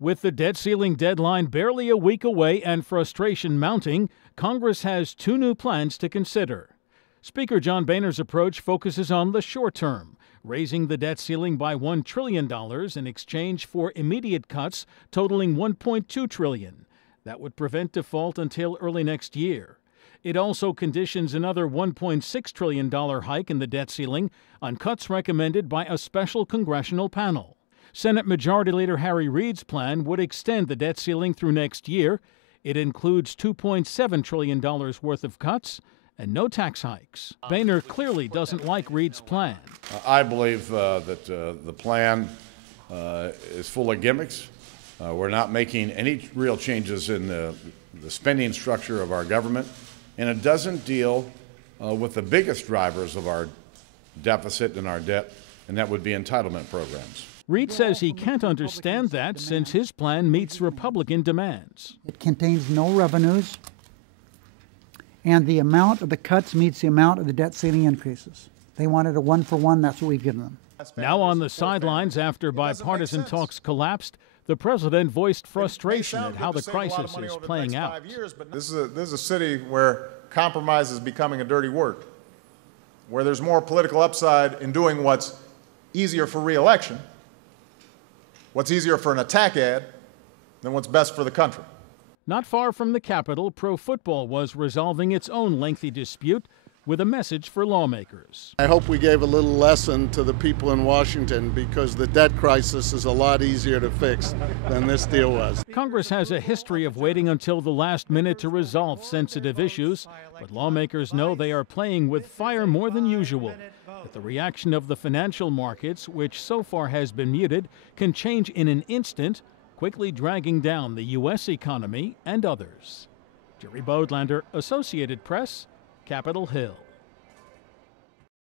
With the debt ceiling deadline barely a week away and frustration mounting, Congress has two new plans to consider. Speaker John Boehner's approach focuses on the short term, raising the debt ceiling by $1 trillion in exchange for immediate cuts totaling $1.2 trillion. That would prevent default until early next year. It also conditions another $1.6 trillion hike in the debt ceiling on cuts recommended by a special congressional panel. Senate Majority Leader Harry Reid's plan would extend the debt ceiling through next year. It includes $2.7 trillion worth of cuts and no tax hikes. Boehner clearly doesn't like Reid's plan. I believe that the plan is full of gimmicks. We're not making any real changes in the spending structure of our government, and it doesn't deal with the biggest drivers of our deficit and our debt, and that would be entitlement programs. Reid says he can't understand that since his plan meets Republican demands. It contains no revenues, and the amount of the cuts meets the amount of the debt ceiling increases. They wanted a one-for-one. That's what we've given them. Now on the sidelines after bipartisan talks collapsed, the president voiced frustration at how the crisis is playing out. This is a city where compromise is becoming a dirty word, where there's more political upside in doing what's easier for re-election, what's easier for an attack ad, than what's best for the country. Not far from the Capitol, pro football was resolving its own lengthy dispute with a message for lawmakers. I hope we gave a little lesson to the people in Washington, because the debt crisis is a lot easier to fix than this deal was. Congress has a history of waiting until the last minute to resolve sensitive issues, but lawmakers know they are playing with fire more than usual. But the reaction of the financial markets, which so far has been muted, can change in an instant, quickly dragging down the U.S. economy and others. Jerry Bodlander, Associated Press, Capitol Hill.